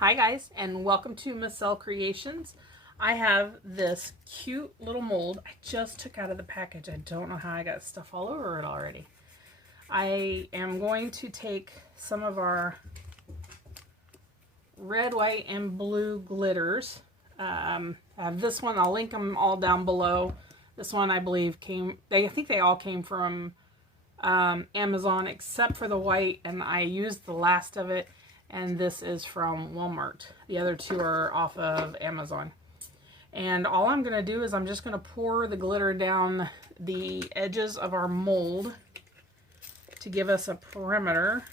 Hi guys, and welcome to Michelle Creations. I have this cute little mold I just took out of the package. I don't know how I got stuff all over it already. I am going to take some of our red, white, and blue glitters. I have this one. I'll link them all down below. This one I believe I think they all came from Amazon except for the white, and I used the last of it. And this is from Walmart. The other two are off of Amazon. And all I'm going to do is I'm just going to pour the glitter down the edges of our mold to give us a perimeter.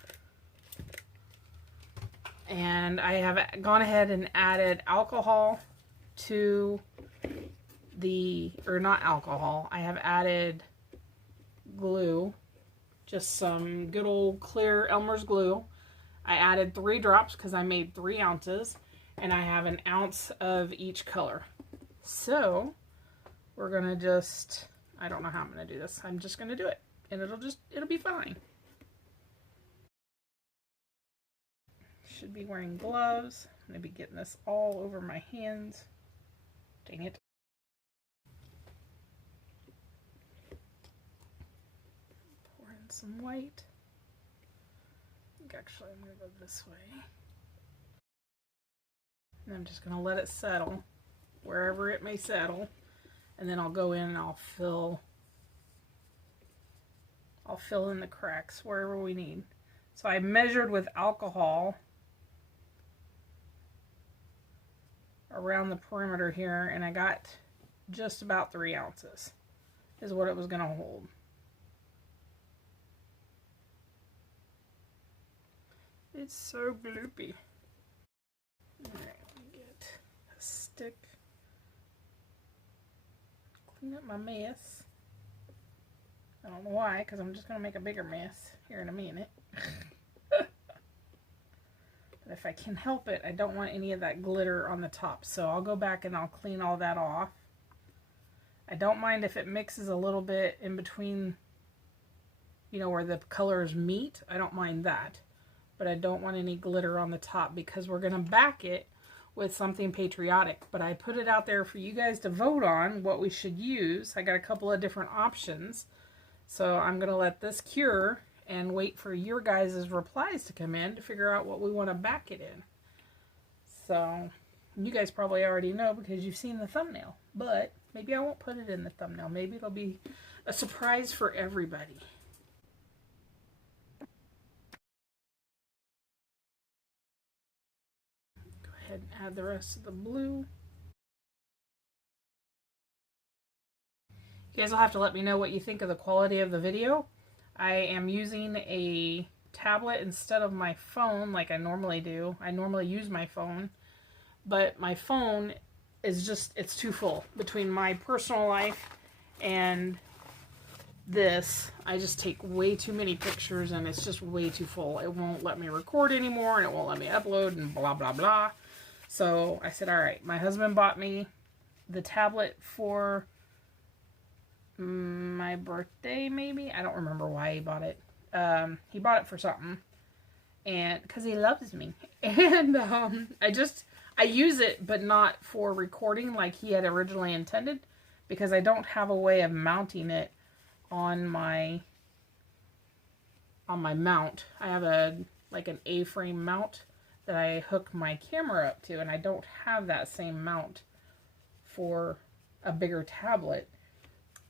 And I have gone ahead and added alcohol to or not alcohol, I have added glue, just some good old clear Elmer's glue. I added 3 drops because I made 3 ounces, and I have an ounce of each color. So we're gonna just, I don't know how I'm gonna do this. I'm just gonna do it, and it'll be fine. Should be wearing gloves. I'm gonna be getting this all over my hands. Dang it. Pour in some white. Actually, I'm going to go this way. And I'm just going to let it settle wherever it may settle. And then I'll go in and I'll fill in the cracks wherever we need. So I measured with alcohol around the perimeter here, and I got just about 3 ounces is what it was going to hold. It's so gloopy. Alright, let me get a stick. Clean up my mess. I don't know why, because I'm just going to make a bigger mess here in a minute. But if I can help it, I don't want any of that glitter on the top. So I'll go back and I'll clean all that off. I don't mind if it mixes a little bit in between, you know, where the colors meet. I don't mind that. But I don't want any glitter on the top because we're going to back it with something patriotic. But I put it out there for you guys to vote on what we should use. I got a couple of different options. So I'm going to let this cure and wait for your guys' replies to come in to figure out what we want to back it in. So you guys probably already know because you've seen the thumbnail. But maybe I won't put it in the thumbnail. Maybe it'll be a surprise for everybody. And add the rest of the blue. You guys will have to let me know what you think of the quality of the video. I am using a tablet instead of my phone like I normally do. I normally use my phone, but my phone is just, it's too full. Between my personal life and this, I just take way too many pictures and it's just way too full. It won't let me record anymore and it won't let me upload and blah blah blah. So I said, all right, my husband bought me the tablet for my birthday, maybe. I don't remember why he bought it. He bought it for something, and because he loves me. And I use it, but not for recording like he had originally intended, because I don't have a way of mounting it on my mount. I have an A-frame mount that I hook my camera up to, and I don't have that same mount for a bigger tablet.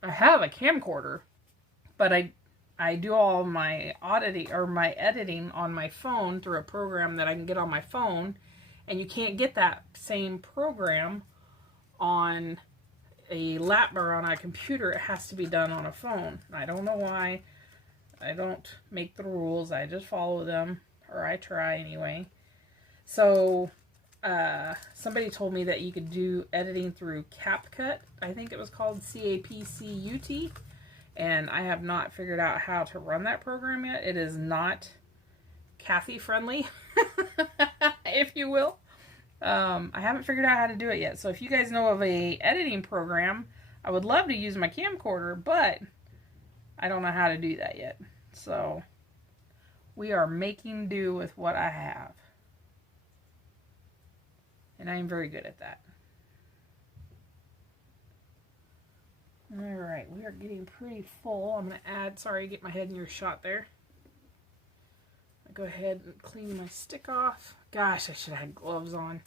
I have a camcorder, but I do all my editing on my phone through a program that I can get on my phone, and you can't get that same program on a laptop or on a computer. It has to be done on a phone. I don't know why. I don't make the rules. I just follow them, or I try anyway. So somebody told me that you could do editing through CapCut. I think it was called CAPCUT. And I have not figured out how to run that program yet. It is not Kathy friendly, if you will. I haven't figured out how to do it yet. So if you guys know of a editing program, I would love to use my camcorder, but I don't know how to do that yet. So we are making do with what I have. And I am very good at that. Alright, we are getting pretty full. I'm going to add, sorry, get my head in your shot there. I'll go ahead and clean my stick off. Gosh, I should have had gloves on.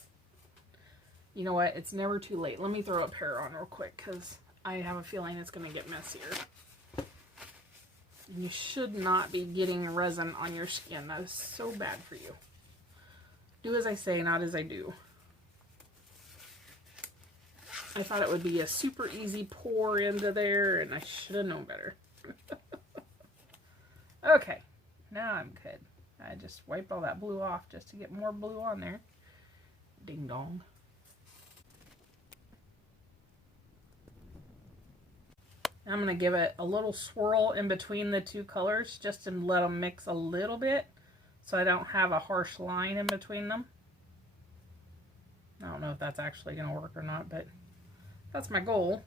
You know what? It's never too late. Let me throw a pair on real quick because I have a feeling it's going to get messier. You should not be getting resin on your skin. That is so bad for you. Do as I say, not as I do. I thought it would be a super easy pour into there, and I should have known better. Okay, now I'm good. I just wipe all that blue off just to get more blue on there. Ding dong. I'm going to give it a little swirl in between the two colors just to let them mix a little bit so I don't have a harsh line in between them. I don't know if that's actually going to work or not, but that's my goal.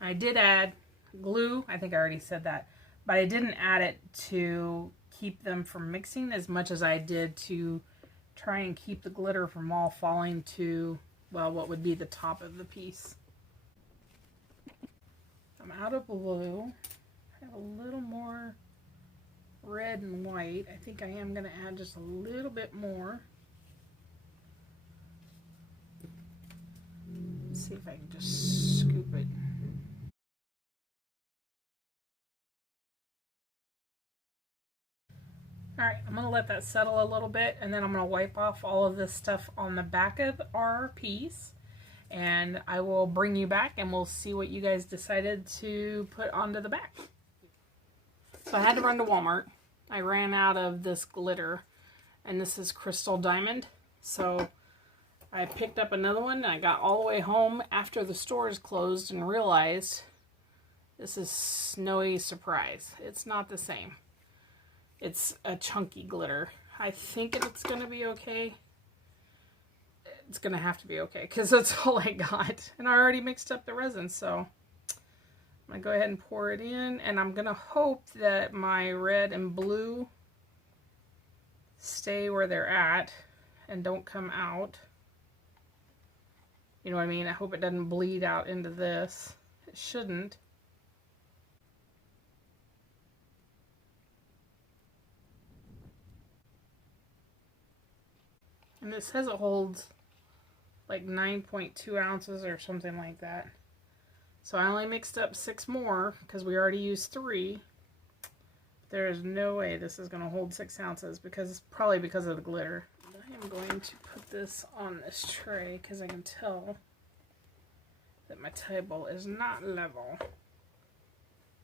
I did add glue. I think I already said that, but I didn't add it to keep them from mixing as much as I did to try and keep the glitter from all falling to, well, what would be the top of the piece. I'm out of blue. I have a little more red and white. I think I am going to add just a little bit more. Let's see if I can just scoop it. Alright, I'm going to let that settle a little bit, and then I'm going to wipe off all of this stuff on the back of our piece, and I will bring you back and we'll see what you guys decided to put onto the back. So I had to run to Walmart. I ran out of this glitter, and this is Crystal Diamond, so I picked up another one, and I got all the way home after the stores closed and realized this is Snowy Surprise. It's not the same. It's a chunky glitter. I think it's going to be okay. It's going to have to be okay because that's all I got. And I already mixed up the resin, so I'm going to go ahead and pour it in. And I'm going to hope that my red and blue stay where they're at and don't come out. You know what I mean? I hope it doesn't bleed out into this. It shouldn't. And it says it holds like 9.2 ounces or something like that. So I only mixed up 6 more because we already used 3. There is no way this is going to hold 6 ounces probably because of the glitter. I am going to put this on this tray because I can tell that my table is not level.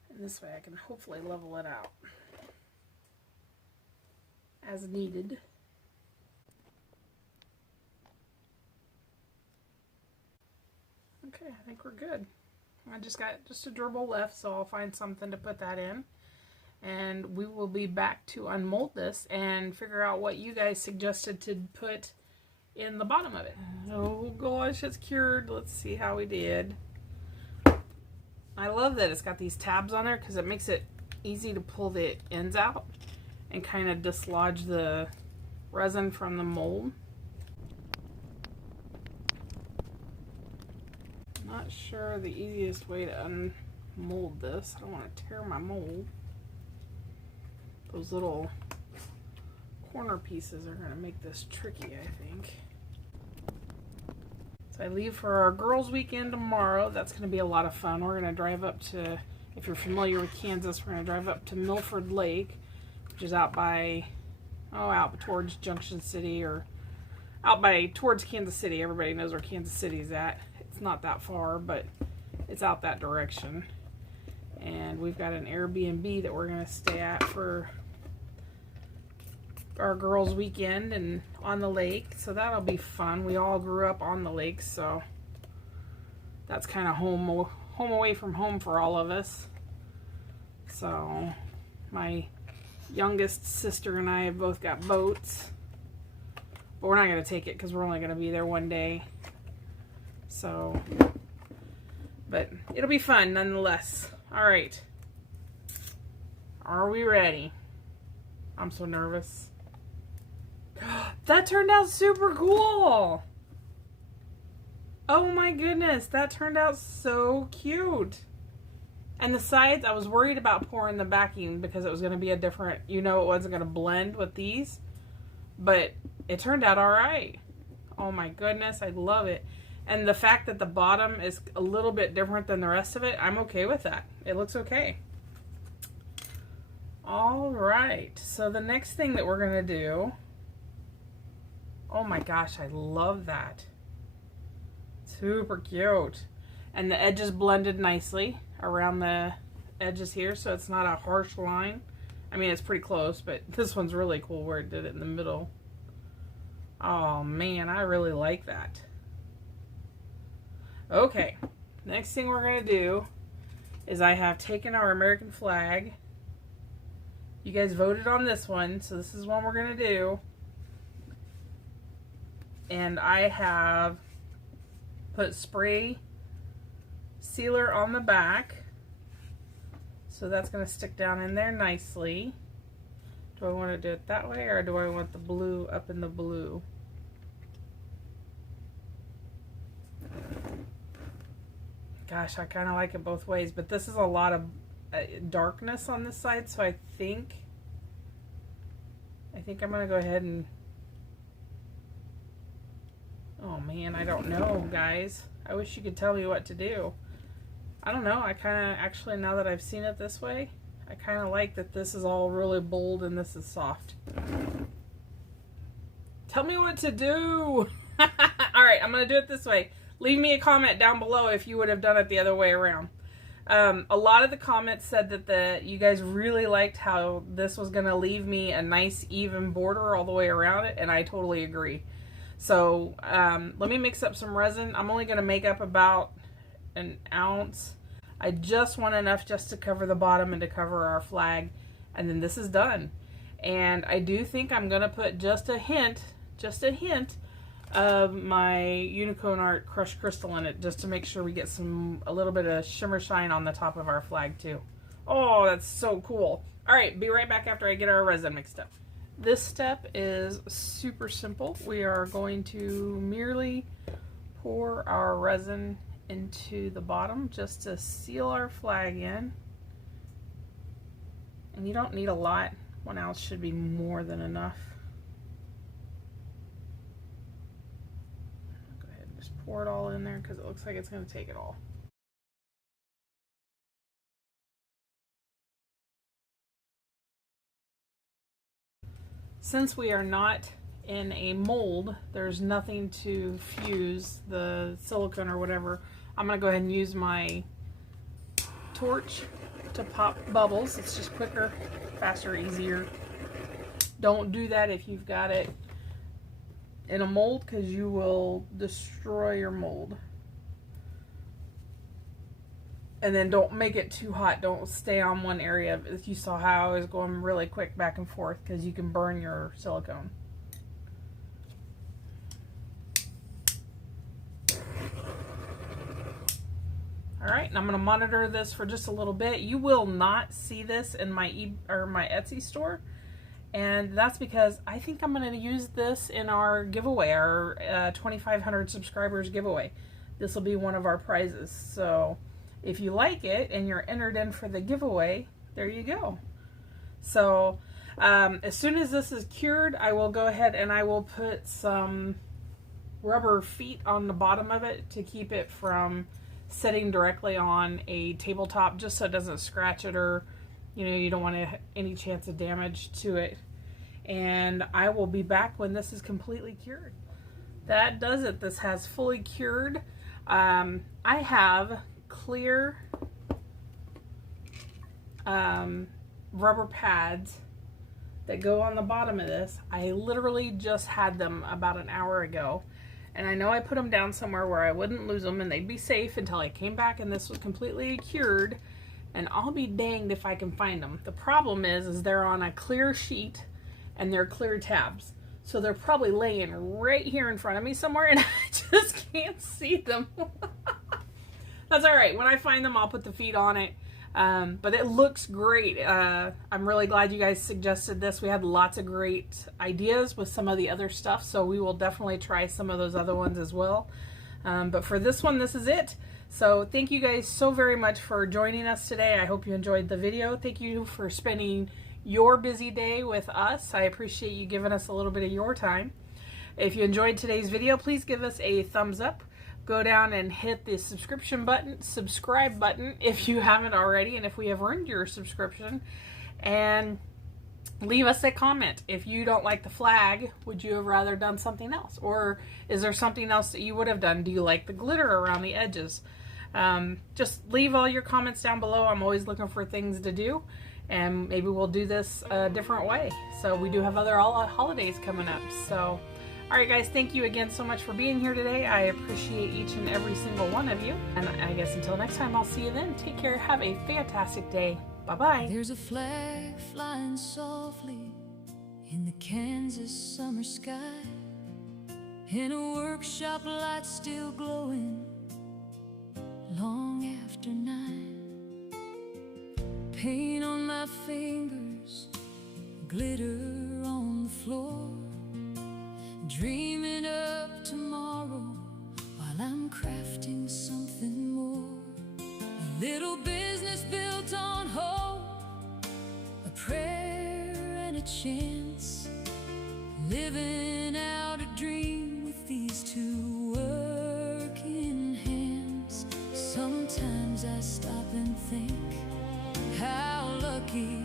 And this way I can hopefully level it out as needed. Okay, I think we're good. I just got just a dribble left, so I'll find something to put that in. And we will be back to unmold this and figure out what you guys suggested to put in the bottom of it. Oh gosh, it's cured. Let's see how we did. I love that it's got these tabs on there because it makes it easy to pull the ends out and kind of dislodge the resin from the mold. Not sure the easiest way to unmold this. I don't want to tear my mold. Those little corner pieces are going to make this tricky, I think. So I leave for our girls' weekend tomorrow. That's going to be a lot of fun. We're going to drive up to, if you're familiar with Kansas, we're going to drive up to Milford Lake, which is out by, out towards Junction City, or out by towards Kansas City. Everybody knows where Kansas City's at. It's not that far, but it's out that direction. And we've got an Airbnb that we're going to stay at for our girls' weekend and on the lake. So that'll be fun. We all grew up on the lake, so that's kind of home away from home for all of us. So my youngest sister and I have both got boats, but we're not going to take it because we're only going to be there one day. So, but it'll be fun nonetheless. All right. Are we ready? I'm so nervous. That turned out super cool. Oh my goodness, that turned out so cute. And the sides, I was worried about pouring the backing because it was going to be a different, it wasn't going to blend with these. But it turned out all right. Oh my goodness, I love it. And the fact that the bottom is a little bit different than the rest of it, I'm okay with that. It looks okay. All right, so the next thing that we're going to do, oh my gosh, I love that. Super cute. And the edges blended nicely around the edges here, so it's not a harsh line. I mean, it's pretty close, but this one's really cool where it did it in the middle. Oh man, I really like that. Okay, next thing we're going to do is I have taken our American flag. You guys voted on this one, so this is one we're going to do. And I have put spray sealer on the back. So that's going to stick down in there nicely. Do I want to do it that way, or do I want the blue up in the blue? Gosh, I kind of like it both ways, but this is a lot of darkness on this side, so I think I'm going to go ahead and... Oh man, I don't know, guys. I wish you could tell me what to do. I don't know, I kind of, actually, now that I've seen it this way, I kind of like that this is all really bold and this is soft. Tell me what to do! Alright, I'm going to do it this way. Leave me a comment down below if you would have done it the other way around. A lot of the comments said that you guys really liked how this was going to leave me a nice even border all the way around it, and I totally agree. So let me mix up some resin. I'm only going to make up about an ounce. I just want enough just to cover the bottom and to cover our flag, and then this is done. And I do think I'm going to put just a hint of my Unicorn Art crushed crystal in it, just to make sure we get a little bit of shimmer shine on the top of our flag too. Oh, that's so cool. All right, be right back after I get our resin mixed up. This step is super simple. We are going to merely pour our resin into the bottom just to seal our flag in. And you don't need a lot. 1 ounce should be more than enough. Go ahead and just pour it all in there because it looks like it's going to take it all. Since we are not in a mold, there's nothing to fuse the silicone or whatever. I'm going to go ahead and use my torch to pop bubbles. It's just quicker, faster, easier. Don't do that if you've got it in a mold, because you will destroy your mold. And then don't make it too hot. Don't stay on one area. If you saw how I was going really quick back and forth, because you can burn your silicone. Alright, and I'm going to monitor this for just a little bit. You will not see this in my Etsy store. And that's because I think I'm going to use this in our giveaway, our 2,500 subscribers giveaway. This will be one of our prizes. So if you like it and you're entered in for the giveaway, there you go. So as soon as this is cured, I will go ahead and I will put some rubber feet on the bottom of it to keep it from sitting directly on a tabletop, just so it doesn't scratch it, or you don't want any chance of damage to it. And I will be back when this is completely cured. That does it. This has fully cured. I have clear rubber pads that go on the bottom of this. I literally just had them about an hour ago, and I know I put them down somewhere where I wouldn't lose them and they'd be safe until I came back and this was completely cured, and I'll be danged if I can find them. The problem is they're on a clear sheet and they're clear tabs, so they're probably laying right here in front of me somewhere and I just can't see them. That's all right. When I find them, I'll put the feet on it. But it looks great. I'm really glad you guys suggested this. We had lots of great ideas with some of the other stuff, so we will definitely try some of those other ones as well. But for this one, this is it. So thank you guys so very much for joining us today. I hope you enjoyed the video. Thank you for spending your busy day with us. I appreciate you giving us a little bit of your time. If you enjoyed today's video, please give us a thumbs up. Go down and hit the subscribe button if you haven't already, and if we have earned your subscription. And leave us a comment. If you don't like the flag, would you have rather done something else? Or is there something else that you would have done? Do you like the glitter around the edges? Just leave all your comments down below. I'm always looking for things to do, and maybe we'll do this a different way. So we do have other holidays coming up. So, all right, guys, thank you again so much for being here today. I appreciate each and every single one of you. And I guess until next time, I'll see you then. Take care. Have a fantastic day. Bye-bye. There's a flag flying softly in the Kansas summer sky, in a workshop light still glowing long after 9. Paint on my fingers, glitter on the floor, dreaming of tomorrow while I'm crafting something more. A little business built on hope, a prayer and a chance, living out a dream with these two working hands. Sometimes I stop and think how lucky